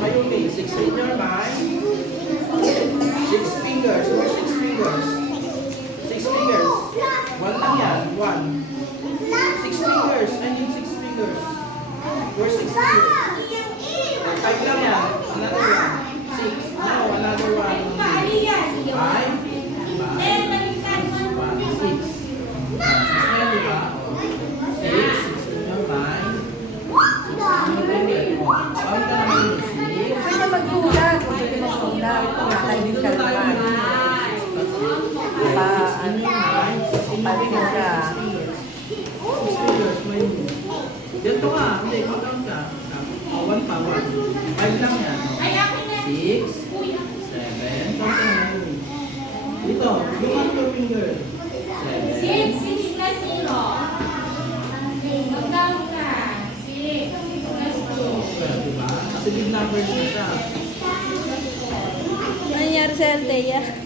Mayumi, 6 in your mind. 6 fingers. Where 6 fingers? 6 fingers. 1 lang yan. 1. 6 fingers. I need 6 fingers. Where 6 fingers? 5 lang yan. Another one. 6. No, another one. 5. Pwede magsulat. Pwede magsulat. Nakalinis ka naman. Pansin ka. Dito ka. Hindi, count ka. 1 pa, 1. 5 lang yan. 6, 7. Count ka na. Dito, look at your finger. 7. Diba? Kasi big numbers na siya. Ano nangyari sa Althea?